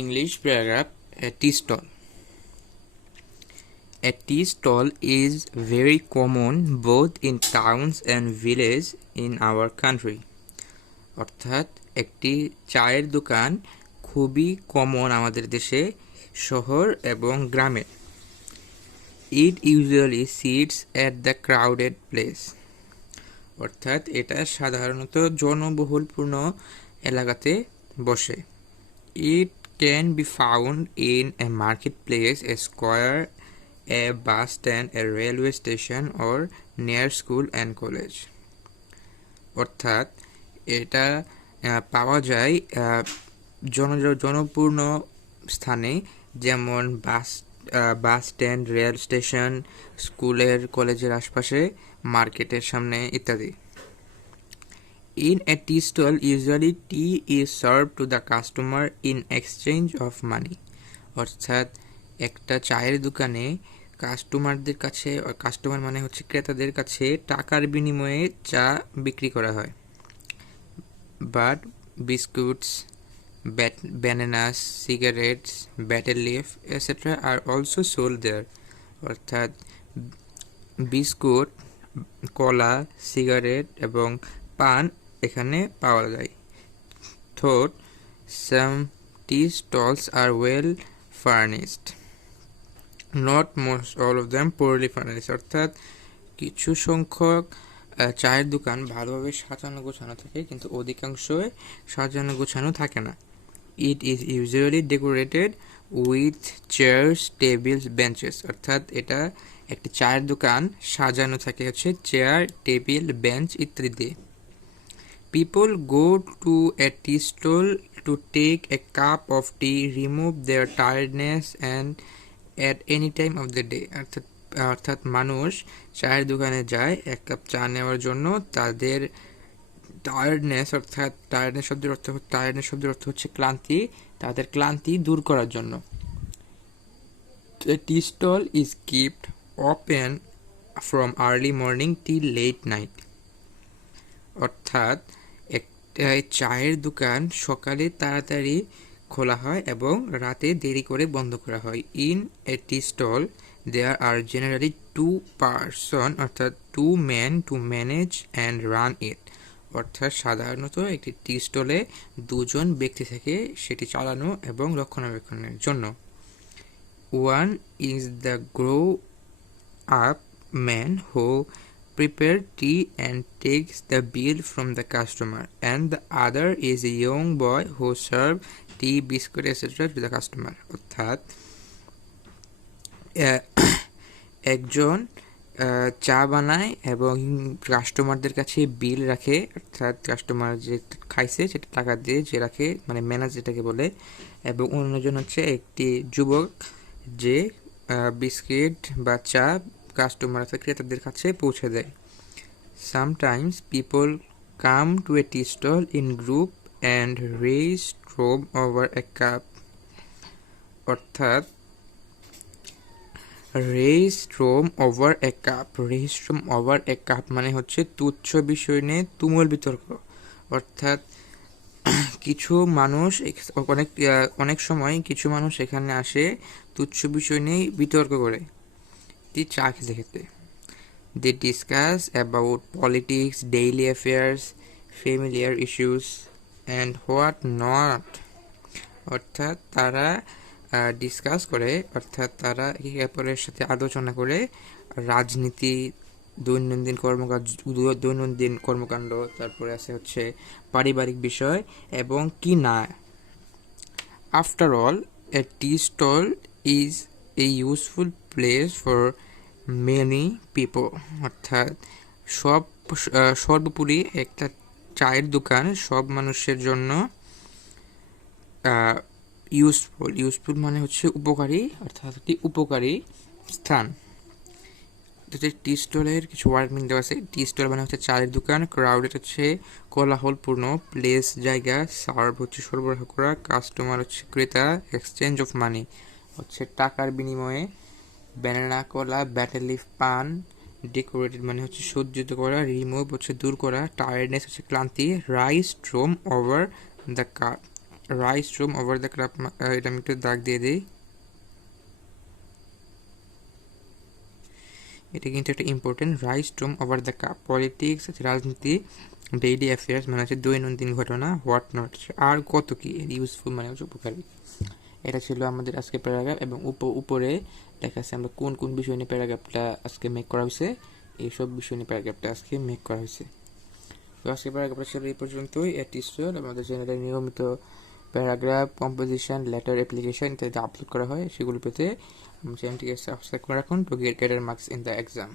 English paragraph. A tea stall. A tea stall is very common both in towns and villages in our country. অর্থাৎ একটি চায়ের দোকান খুবই common আমাদের দেশে, শহর এবং গ্রামে। It usually sits at the crowded place. অর্থাৎ এটা সাধারণত জনবহুলপূর্ণ এলাকাতে বসে। It can be found in a marketplace, a square, a bus stand, a railway station, or near school and college. অর্থাৎ এটা পাওয়া যায় জনপূর্ণ স্থানে, যেমন বাস স্ট্যান্ড, রেল স্টেশন, স্কুলের কলেজের আশপাশে, মার্কেটের সামনে ইত্যাদি। In a tea stall, usually tea is served to the customer in exchange of money. অর্থাৎ একটা চায়ের দোকানে কাস্টমারদের কাছে, কাস্টমার মানে হচ্ছে ক্রেতাদের কাছে, টাকার বিনিময়ে চা বিক্রি করা হয়। But biscuits, bananas, cigarettes, betel leaf, etc. are also sold there. অর্থাৎ বিস্কুট, কলা, সিগারেট এবং পান এখানে পাওয়া যায়। Third, some tea stalls are well furnished. Not most, all of them poorly furnished. অর্থাৎ কিছু সংখ্যক চায়ের দোকান ভালোভাবে সাজানো গোছানো থাকে, কিন্তু অধিকাংশই সাজানো গোছানো থাকে না। It is usually decorated with chairs, tables, benches. অর্থাৎ এটা একটি চায়ের দোকান সাজানো থাকে হচ্ছে চেয়ার, টেবিল, বেঞ্চ ইত্যাদি দিয়ে। People go to a tea stall to take a cup of tea, remove their tiredness, and at any time of the day. অর্থাৎ মানুষ চায়ের দোকানে যায় এক কাপ চা নেওয়ার জন্য তাদের টায়ার্ডনেস, অর্থাৎ টায়ার্ডনেস শব্দের অর্থ হচ্ছে ক্লান্তি, তাদের ক্লান্তি দূর করার জন্য। The tea stall is kept open from early morning till late night. অর্থাৎ একটা চায়ের দোকান সকালে তাড়াতাড়ি খোলা হয় এবং রাতে দেরি করে বন্ধ করা হয়। In a tea stall there are generally two person, অর্থাৎ two men to manage and run it. অর্থাৎ সাধারণত একটি টি স্টলে দুজন ব্যক্তি থাকে সেটি চালানো এবং রক্ষণাবেক্ষণের জন্য। One is the grow up man who prepare tea and takes the bill from the customer, and the other is a young boy who serve tea, biscuit, etc. to the customer. অর্থাৎ একজন চা বানায় এবং কাস্টমারদের কাছে বিল রাখে, অর্থাৎ customer যে খাইছে সেটা টাকা দিয়ে যে রাখে, মানে ম্যানেজ যেটাকে বলে, এবং অন্যজন হচ্ছে একটি যুবক যে বিস্কিট বা চা কাস্টমার অর্থাৎ ক্রেতাদের কাছে পৌঁছে দেয়। Sometimes people come to a tea stall in group and raise room over a cup. অর্থাৎ raise room over a cup. Raise room over a cup মানে হচ্ছে তুচ্ছ বিষয় নিয়ে তুমুল বিতর্ক। অর্থাৎ কিছু মানুষ অনেক সময় কিছু মানুষ এখানে আসে তুচ্ছ বিষয় নিয়ে বিতর্ক করে চা খেতে। They discuss about politics, daily affairs, familiar issues, and what not. অর্থাৎ তারা ডিসকাস করে, অর্থাৎ তারা একে অপরের সাথে আলোচনা করে রাজনীতি, দৈনন্দিন কর্মকাণ্ড, তারপরে আছে হচ্ছে পারিবারিক বিষয় এবং কি না। After all, a tea stall is a useful place for many people. অর্থাৎ সর্বোপরি একটা চায়ের দোকান সব মানুষের জন্য ইউজফুল মানে হচ্ছে উপকারী, অর্থাৎ একটি উপকারী স্থান। টি স্টলের কিছু ওয়ার্ড মিনিং দেওয়া আছে। টি স্টল মানে হচ্ছে চায়ের দোকান, ক্রাউডেড হচ্ছে কোলাহলপূর্ণ, প্লেস জায়গা, সার্ভ হচ্ছে সরবরাহ করা, কাস্টমার হচ্ছে ক্রেতা, এক্সচেঞ্জ অফ মানি হচ্ছে টাকার বিনিময়ে, ব্যানানা কলা, ব্যাটেল লিফ পান, ডেকোরেটেড মানে হচ্ছে সজ্জিত করা, রিমুভ হচ্ছে দূর করা, টায়ার্ডনেস হচ্ছে ক্লান্তি, rice room over the cup rice room over the club, এটা আমি একটু দাগ দিয়ে দিই। এটা কিন্তু একটা important. Rice room over the cup, politics, রাজনীতি, ডেইলি অ্যাফেয়ার্স মানে হচ্ছে দৈনন্দিন ঘটনা, হোয়াট নট আর কত কি, ইউজফুল মানে হচ্ছে উপকারী। এটা ছিল আমাদের আজকে প্যারাগ্রাফ, এবং উপরে লেখা আছে আমরা কোন কোন বিষয় নিয়ে প্যারাগ্রাফটা আজকে মেক করা হয়েছে। এইসব বিষয় নিয়ে প্যারাগ্রাফটা আজকে মেক করা হয়েছে। তো আজকে প্যারাগ্রাফটা ছিল এই পর্যন্তই। এটি আমাদের চ্যানেলে নিয়মিত প্যারাগ্রাফ, কম্পোজিশন, লেটার, অ্যাপ্লিকেশন ইত্যাদি আপলোড করা হয়। সেগুলো পেতে চ্যানেলটিকে সাবস্ক্রাইব করে রাখুন to get better marks in the exam.